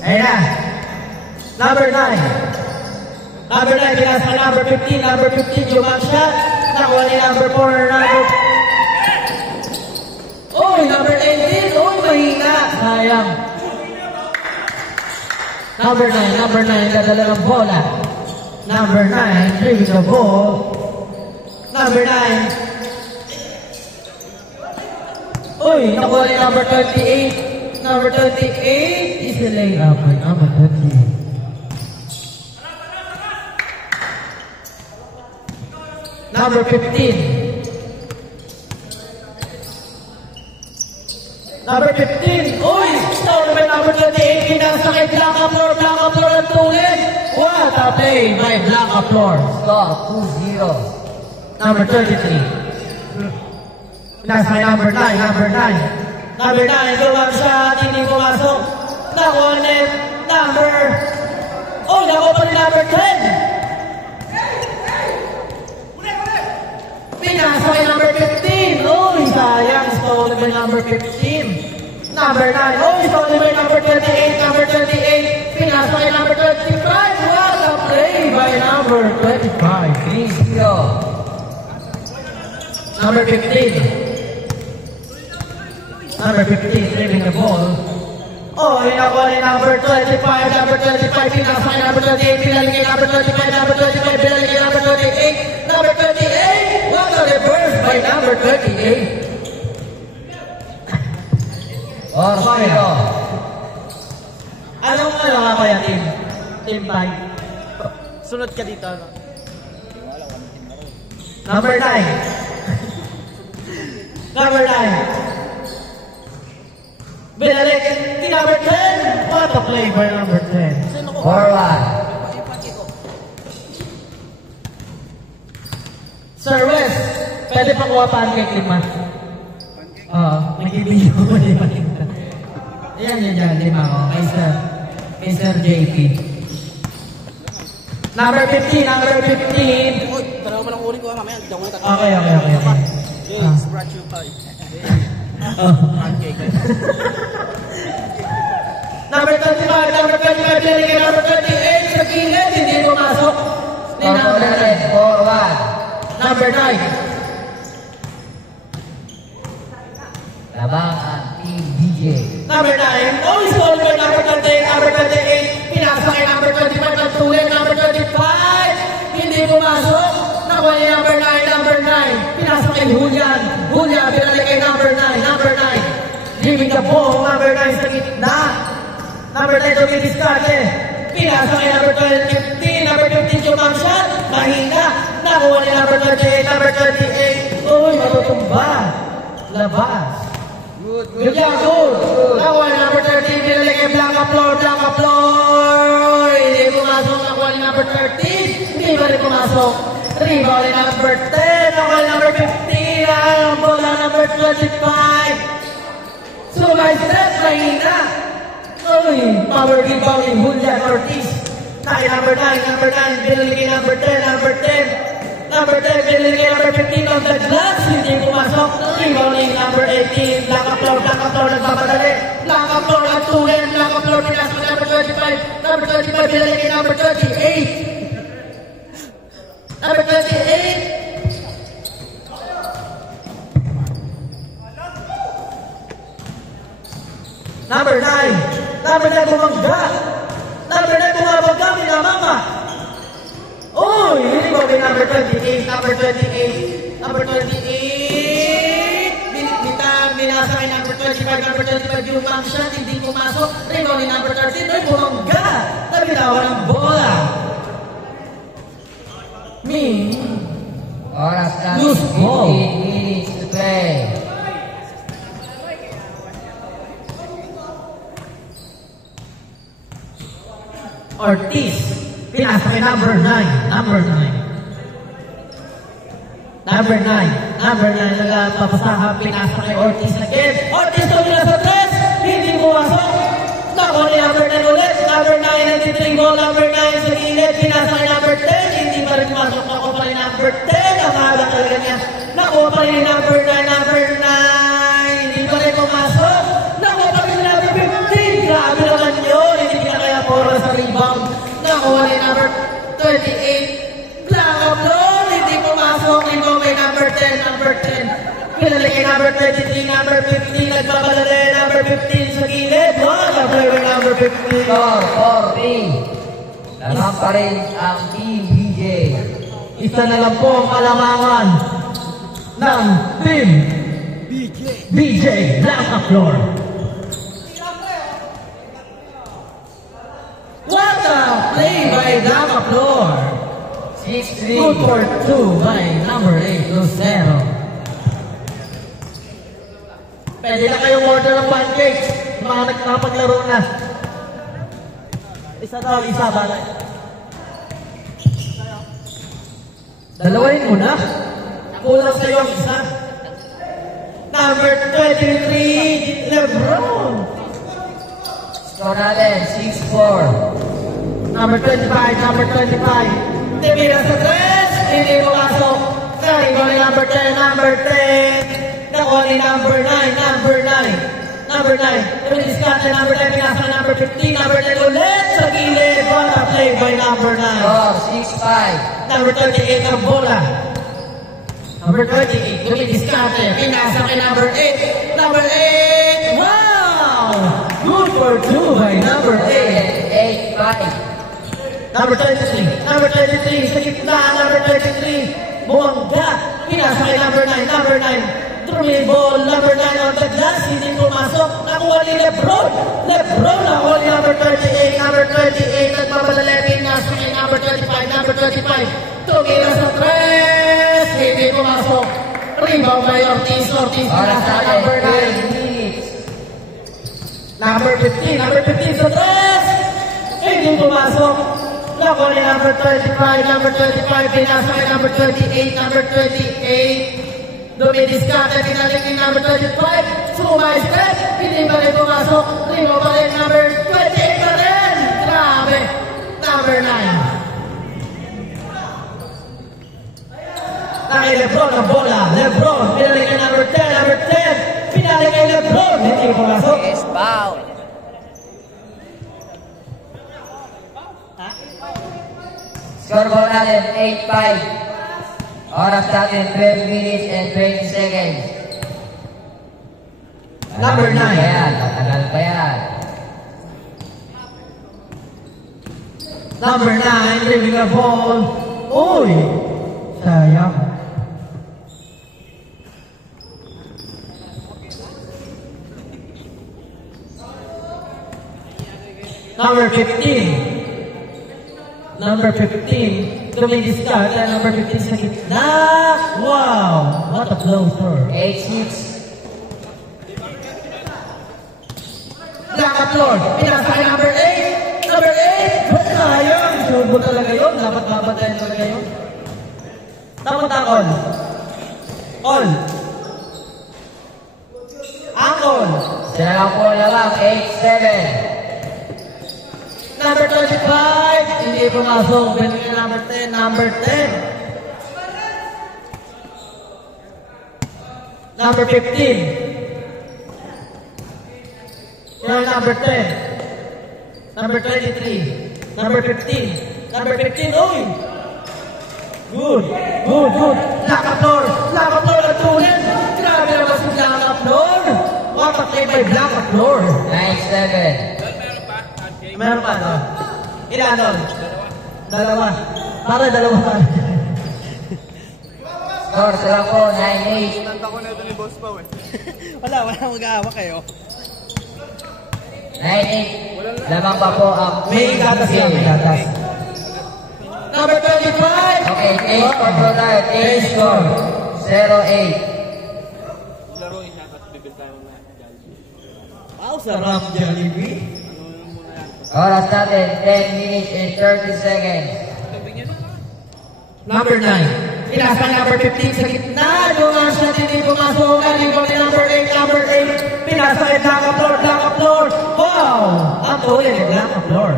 Ayan na. Number 9. Number 9, pinasa number 15. Number 15, yung back shot. Nakuha ni number 4. Number 18. Mahina. Sayang. Number 9, dadala ng bola. Number 9, dribble the ball. Number 9. Nakuha ni number 28. Number 28 is the layup by number 28. Number 15. Number 15. Stole by number 28. Pinasakit Blanca Flor at tulit. What a play by Blanca Flor. Score 2-0. Number 33. Pinasakit number 9. Number 9. Lumang shot. Hindi pumasok. Nakuha net. Nakuha pa rin number 10. Pinasakit number 15. Sayang. Stole by number 15. Number 9. Stole by number 28. Number 28. Pinasakit number 25. What a play by number 25. 3-0. Number 15. Number 15, dribbling the ball. Nakuha ni number 25. Number 25, pinasakit number 28. Pinaligay number 25. Number 25, pinaligay number 28. Number 28. What a reverse by number 38. Anong nga kaya, team? Team 5. Sunod ka dito, ano? Number 9. Number 9. Binalik si number 10. What a play by number 10. Forward. Sir Wes, pwede pa kuha pancake 5. Nag-ibigyo ko na yung Ayan, 5. Kay Sir JP. Number 15. Dalawa pa lang uli ko mamaya. Okay. Yes, brought you by. Pancake. Number 25, pinigay number 28 sa gilid, hindi pumasok. Forward. Number 9. Labangan Team DJ. Number 9. Stole by number 28. Number 28. Pinasakay number 25 at tuloy. Number 25. Hindi pumasok. Nakuha niya number 9. Number 9. Pinasakay Julian. Pinalik kay number 9. Number 9. Giving the ball. Number 9 sa gitna. Number 10 dumidiskarte. Pinasakay number 15. Number 15 jumang shot. Mahina. Nakuha niya number 38. Number 38. Matutumba. Labas. Good. Nakuha niya number 13. Pinalik kay Blanca Flor. Hindi pumasok. Nakuha niya number 13. Hindi ba rin pumasok? Rebound ni number 10. Nakuha niya number 15. Ang bola number 25. Sumaystep. Mahina. Power rebound ni Julian Ortiz. Number 9. Pinalik number 10. Number 10, pinili number 15 on the glass. Hindi pumasok. Rebound ni number 18. Blanca Flor nagpapadali. Blanca Flor at tulen. Blanca Flor pinasok number 25. Number 25, pinili number 28. Number 28. Number 9. Number 9 bumangga. Number 9 bumabagga. Minamama. Hindi ba number 28? Number 28. Binasakay number 25. Number 25 yung pang shot. Hindi pumasok. Rebound ni number 13. Ay, bumangga. Nabitawan ng bola. Oras na. Loose ball. 15 minutes to play. Ortiz. Pinasakay number 9. Number 9. Nagpapasahan. Pinasakay Ortiz again. Ortiz tumila sa 3. Hindi pumasok. Nakuha ni number 10 ulit. Number 9 nagtitribol. Number 9 sa gilid. Pinasakay number 10. Hindi pa rin pumasok. Nakuha pa rin number 10. Ang mahaba talaga niya. Nakuha pa rin number 9. Hindi pa rin pumasok. Nakuha pa rin number 15. Grabe naman yun. Hindi 10, number 10. Pinalik kay number 33, number 15. Nagbabalala number 15 sa gilid. What a play by number 15. Score 4-3. Lamang pa rin ang Team BJ. Isa na lang po ang kalamangan ng Team BJ Blanca Flor. What a play by Blanca Flor. 6-3. Good for 2 by number 8, Lucero. Pwede na kayong order ng pancakes. Mga nagpapaglaro na. Isa daw, isa balay. Dalawain mo na. Kulang sa'yo ang isa. Number 23, Lebron. Score natin 6-4. Number 25, number 25. Tibira sa 3, hindi pumasok. Karibo ni number 10, number 10. Nakuha ni number 9, number 9. Number 9. Tumidiskarte number 10, pinasa ni number 15, number 10 ulit sa gilid. What a play by number 9. Score 6-5. Number 38 ang bola. Number 28, tumidiskarte. Pinasa kay number 8. Number 8, wow! Good for 2 by number 8. 8-5. Number 33, number 33, sa gitna, number 33, buwangga, pinasa kay number 9, number 9, dribble, number 9 on the glass, hindi pumasok, nakuha ni Lebron, nakuha ni number 38, nagmamadali, pinasa kay number 35, tumira sa 3, hindi pumasok, rebound by Ortiz, Oras pinasa natin number 9, 12 minutes. number 15 sa 3, hindi pumasok, nakuha ni number 35, pinasa kay number 28, dumidiskarte, pinalik ni number 35, sumay-step, hindi pa rin pumasok, rimo pa rin, number 28 pa rin, grabe, number 9. Kay Lebron ang bola, Lebron, pinalik kay number 10, pinalik kay Lebron, hindi pumasok. Is foul. Scoreboard natin 8-5. Oras natin 12 minutes and 20 seconds. Number 9. Tatagal pa yan. Number 9, dribbling a ball. Uy! Sayang. Number 15. Number 15. Tumidiskarte. Number 15 sa gitna. Wow! What a closer. 8-6. Blanca Flor. Pinasa kay number 8. Number 8. Sayang. Turbo talaga yun. Dapat mabatayin talaga yun. Tamang-takon. All. Angkol. Sila lang po lamang 8-7. Number 25. Hindi pumasok. Binigyan number 10. Number 10. Number 15. Yan number 10. Number 23. Number 15. Number 15. Uy! Good. Blanca Flor at tuloy. Grabe naman si Blanca Flor. What a play by Blanca Flor. 9-7. Meron pa, no? Ilan doon? Dalawa. Para dalawa pa. Score sila po 9-8. Tanda ko na ito ni Boss Pao eh. wala mag-aawak kayo. 9-8. Lamang pa po ang May gatas yan, may gatas. Number 25. Okay, 8 for Brunard. 8 score. 0-8. Laro niya at bibili tayo na. Wow, sarap Jollibee. Oras natin 10 minutes and 30 seconds. Number 9. Pinasa number 15 sa gitna. Dumas na hindi pumasok. Nalibang ni number 8. Number 8. Pinasa kay Blanca Flor. Wow! Ang tuloy ni Blanca Flor.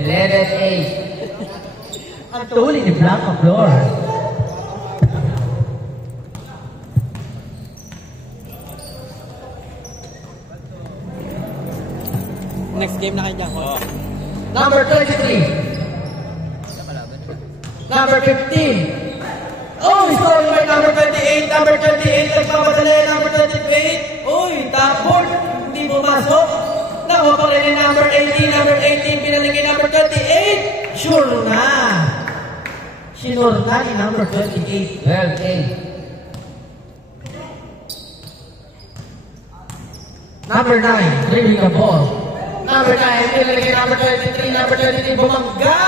11-8. Ang tuloy ni Blanca Flor. Next game na kayo dyan. Number 23. Number 15. Oh, scoring by number 28. 28, number 28, nagpapadala yung number 28. Uy, top board, hindi pumasok. Nakuha pa rin yung number 18, number 18, pinaligay number 28. Sure na. Sure na yung number 28. 12-8. Number 9, dribbling the ball. Number 9, pinaligay number 23, number 23, bumangga.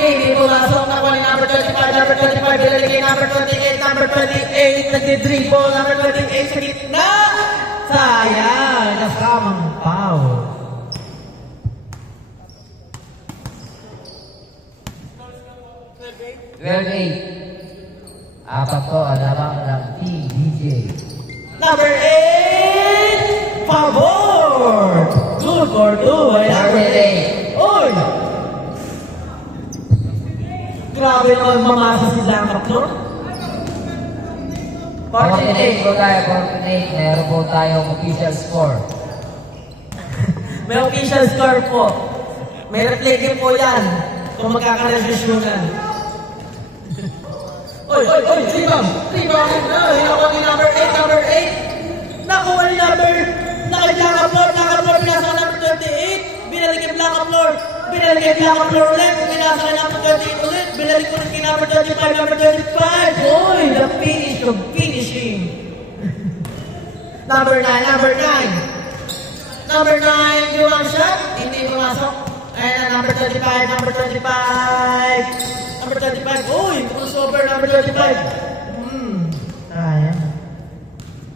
Hindi pumasok, nakuha ni number 25, number 25, pinaligay number 28, number 28, nagdi-dribble, number 28 sa gitna. Sayang, nasamang foul. Apat po ang lamang ng Team DJ. Number 8, favor. Good for 2 ay number 8. Uy! Grabe naman mamasa si Lancaster. 48 po tayo, 48. Meron po tayong official score. May official score po. May replay din po yan. Kung magkakaresolusyonan. Oy! Rebound! Rebound na! Hinakuha ni number 8, number 8. Nakuha ni number... Naka-Floor, pinasa number 28. Binaligay Floor. Binaligay Floor ulit. Pinasa na number 28 ulit. Binaligay ulit kay number 35, number 35. Oy! The finish of finishing. Number 9. Number 9, yung shot. Hindi pumasok. Ayan na, number 35, number 35. Number 35. Uy, crossover, number 35. Ayan.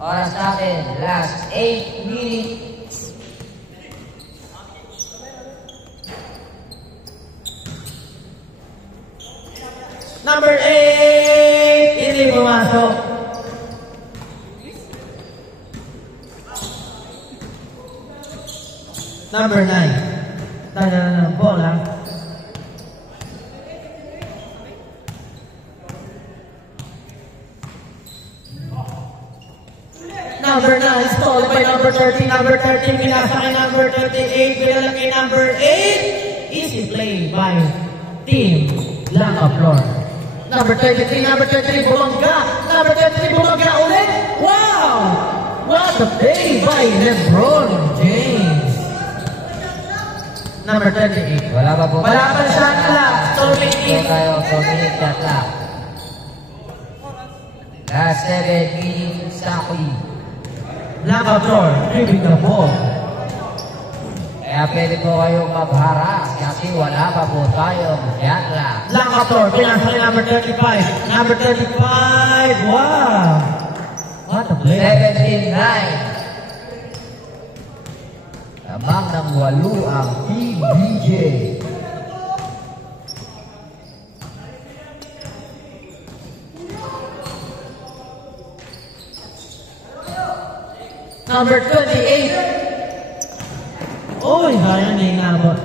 Oras natin, last 8 minutes. Number 8, hindi pumasok. Number 9. Tanda na ng bola. Number 9, stalled by number 13. Number 13, pinasa kay number 38. Pinalak kay number 8. Easy play by Team Lancaster. Number 33, bumangga. Number 33, bumangga ulit. Wow! What a play by LeBron James. Number 38. Wala pa po Wala pa shot clock. Ito tayo, 4 minutes shot clock. Last 7 minutes exactly. Lancaster, dribbling the ball. Kaya pwede po kayong magharap kasi wala pa po tayong shot clock. Lancaster, pinasa kay number 35. Number 35, wow! What a play. 17-9. Lamang ng 8 ang Team DJ. Number 28. Uy, sayang na inabot.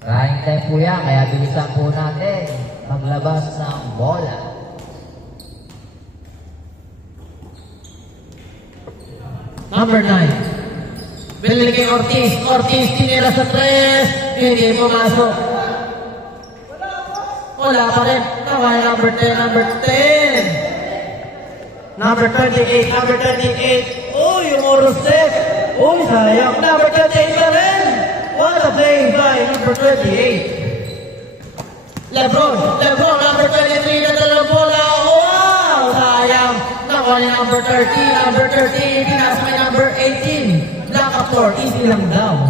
Trying time po yan, kaya bilisan po natin maglabas ng bola. Number 9. Binili kay Ortiz. Ortiz, tinira sa 3. Hindi pumasok. Wala pa rin. Nawala number 10, number 10. Number 38, number 38. Uy, yung oros set. Uy, sayang. Number 38 pa rin. What a play by number 28. Lebron, number 23 na dalawang bola. Wow, sayang. Nakuha niya number 30, number 30. Pinasa may number 18. Lancaster, easy lang daw.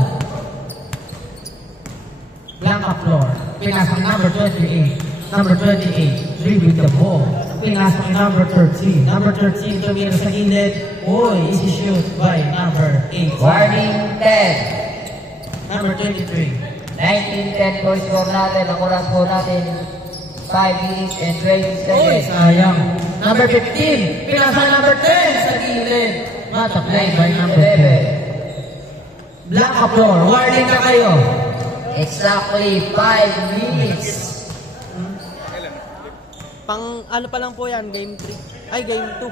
Lancaster, pinasa may number 28. Number 28, dribbling the ball. Pinasa may number 13. Number 13, tumira sa gilid. Uy, easy shoot by number 8. Warning 10. Number 23. 19-10 po score natin. Ang oras po natin 5 minutes and 20 Uy, seconds. sayang. Number 15, pinasa number 10 sa gilid. What a play by number 10. Lancaster, warning na kayo. Exactly 5 minutes. Pang ano pa lang po yan, game 3. Ay, game 2.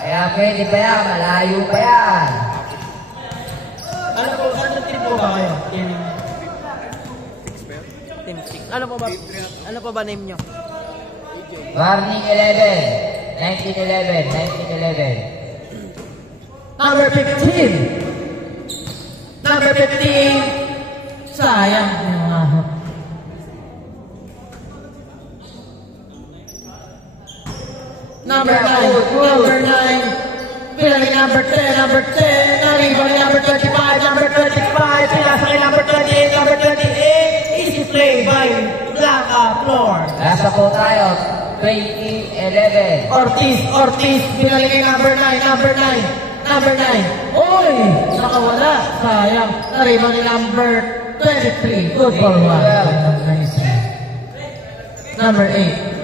Kaya pwede pa yan, malayo pa yan. Ano po, saan nag-trip po ba kayo? Ano po ba name nyo? Warning 11. 1911. 1911. Number 15. Number 15. Sayang. Number 9. Number 9. Pinali number 10. Number 10. Nalibang number 25. Number 25. Pinasakay number 28. Number 28. Easy play by Blanca Flor. Nasa po tayo. 2011. Ortiz. Pinali kay number 9. Number 9. Number 9. Uy! Nakawala. Sayang. Nalibang ni number 23. Good for one. Number 8.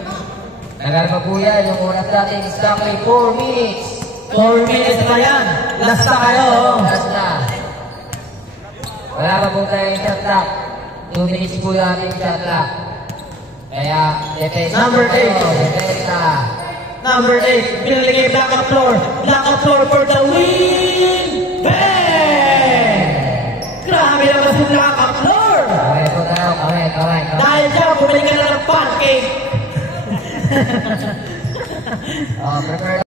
Nagal pa po yan. Yung oras natin is exactly 4 minutes. 4 minutes na yan. Last na kayo. Last na. Wala pa po tayong shot clock. 2 minutes po yung ating shot clock. Kaya, depensa. Number 8. Depensa. Number 8. Pinaligay Blanca Flor. Blanca Flor for the win. Bang! Grabe naman si Blanca Flor. Kaway po tayo. Kaway. Dahil dyan, bumalik ka na ng pancake. Prepare